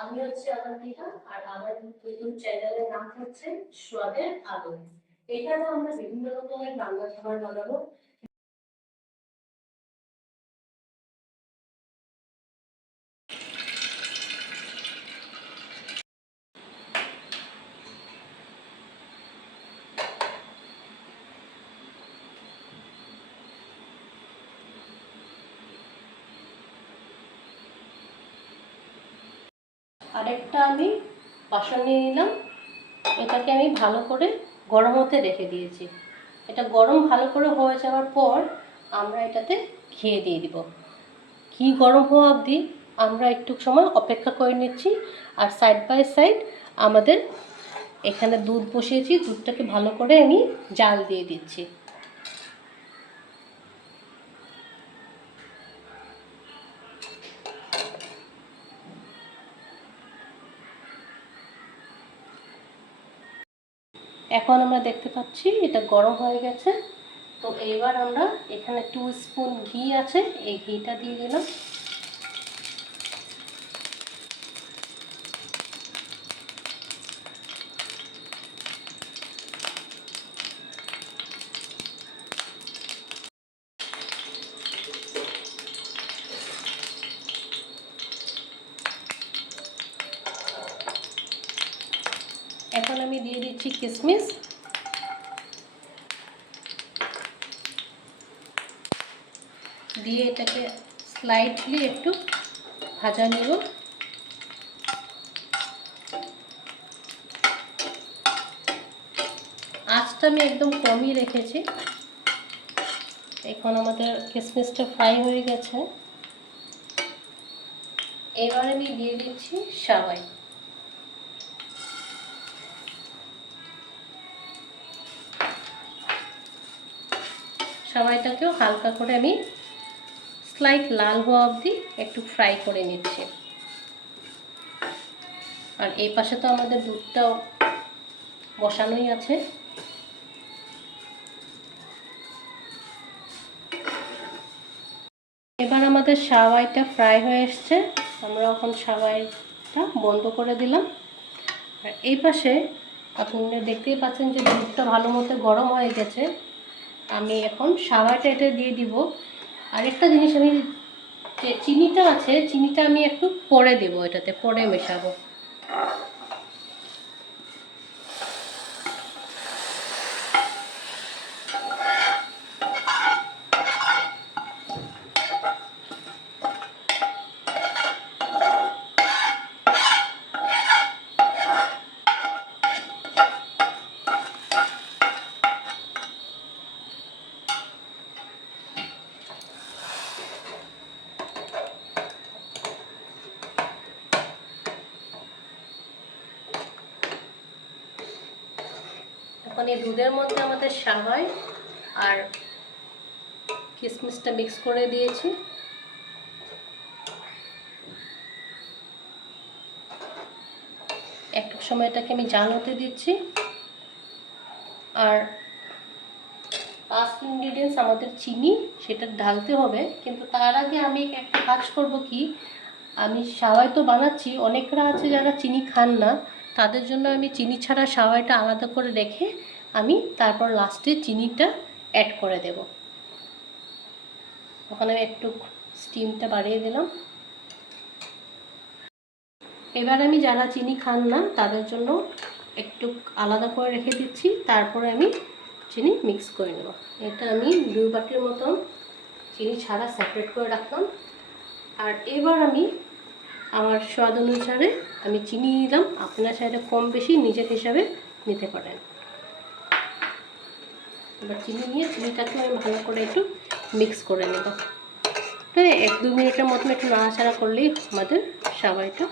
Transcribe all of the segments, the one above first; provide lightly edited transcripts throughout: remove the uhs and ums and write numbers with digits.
আমি হচ্ছে অনামিকা আর আমার ইউটিউব চ্যানেলের নাম হচ্ছে স্বাদের আলো। এখানে আমরা বিভিন্ন রকমের রান্না খাবার বানাবো। আরেকটা আমি বাসন নিয়ে নিলাম, এটাকে আমি ভালো করে গরম হতে রেখে দিয়েছি। এটা গরম ভালো করে হয়ে যাওয়ার পর আমরা এটাতে ঘি দিয়ে দিব। ঘি গরম হওয়া অবধি আমরা একটু সময় অপেক্ষা করে নিচ্ছি। আর সাইড বাই সাইড আমাদের এখানে দুধ বসিয়েছি, দুধটাকে ভালো করে আমি জাল দিয়ে দিচ্ছি। এখন আমরা দেখতে পাচ্ছি এটা গরম হয়ে গেছে। তো এবার আমরা এখানে 2 স্পুন ঘি আছে, এই ঘিটা দিয়ে দিলাম। এখন আমি দিয়ে দিচ্ছি কিশমিশ। দিয়ে এটাকে স্লাইটলি একটু ভাজা নেব। আঁচটা আমি একদম কমই রেখেছি। এখন আমাদের কিশমিশটা ফ্রাই হয়ে গেছে। এবার আমি দিয়ে দিচ্ছি সেমাই। সেমাইটাকেও হালকা করে আমি স্লাইট লাল হওয়া অবধি একটু ফ্রাই করে নিচ্ছি। আর এই পাশে তো আমাদের দুধটাও বসানোই আছে। এবার আমাদের সেমাইটা ফ্রাই হয়ে এসছে, আমরা এখন সেমাইটা বন্ধ করে দিলাম। আর এই পাশে আপনারা দেখতেই পাচ্ছেন যে দুধটা ভালো মতো গরম হয়ে গেছে। আমি এখন সেমাইটা এটা দিয়ে দিব। আরেকটা জিনিস, আমি যে চিনিটা আছে, চিনিটা আমি একটু পরে দেব, এটাতে পরে মেশাবো। এখন এই দুধের মধ্যে আমাদের সেমাই আর কিশমিশটা মিক্স করে দিয়েছি। একটু সময় এটাকে আমি জাল হতে দিচ্ছি। আর ফার্স্ট ইনগ্রিডিয়েন্টস আমাদের চিনি, সেটা ঢালতে হবে। কিন্তু তার আগে আমি একটা কাজ করব কি, আমি সেমাই তো বানাচ্ছি, অনেকরা আছে যারা চিনি খান না, তাদের জন্য আমি চিনি ছাড়া সেমাইটা আলাদা করে রেখে আমি তারপর লাস্টে চিনিটা অ্যাড করে দেব। ওখানে আমি একটু স্টিমটা বাড়িয়ে দিলাম। এবার আমি যারা চিনি খান না তাদের জন্য একটু আলাদা করে রেখে দিচ্ছি, তারপরে আমি চিনি মিক্স করে নেব। এটা আমি 2 বাটির মতন চিনি ছাড়া সেপারেট করে রাখলাম। আর এবার আমি আমার স্বাদ অনুসারে আমি চিনি নিলাম। আপনার চাইলে কম বেশি নিজের হিসাবে নিতে পারেন। এবার চিনি নিয়ে চিনিটাকে আমি ভালো করে একটু মিক্স করে নেব। তাই 1-2 মিনিটের মতন একটু নাড়াচাড়া করলেই আমাদের সেমাইটা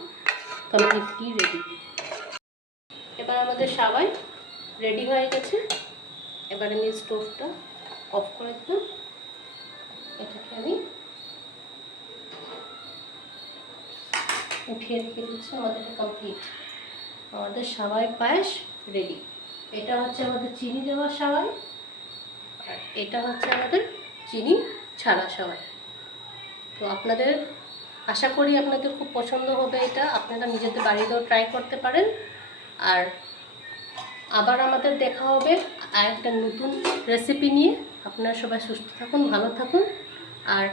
কমপ্লিটলি রেডি। এবার আমাদের সেমাই রেডি হয়ে গেছে। এবার আমি স্টোভটা অফ করে দিলাম। এটাকে আমি উঠিয়ে রেখে দিচ্ছি। আমাদের কমপ্লিট, আমাদের সেমাই পায়েস রেডি। এটা হচ্ছে আমাদের চিনি দেওয়া সেমাই, আর এটা হচ্ছে আমাদের চিনি ছাড়া সেমাই। তো আপনাদের আশা করি আপনাদের খুব পছন্দ হবে এটা, আপনারা নিজেদের বাড়িতেও ট্রাই করতে পারেন। আর আবার আমাদের দেখা হবে আর একটা নতুন রেসিপি নিয়ে। আপনারা সবাই সুস্থ থাকুন, ভালো থাকুন, আর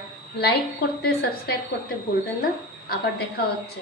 লাইক করতে, সাবস্ক্রাইব করতে ভুলবেন না। আবার দেখা হচ্ছে।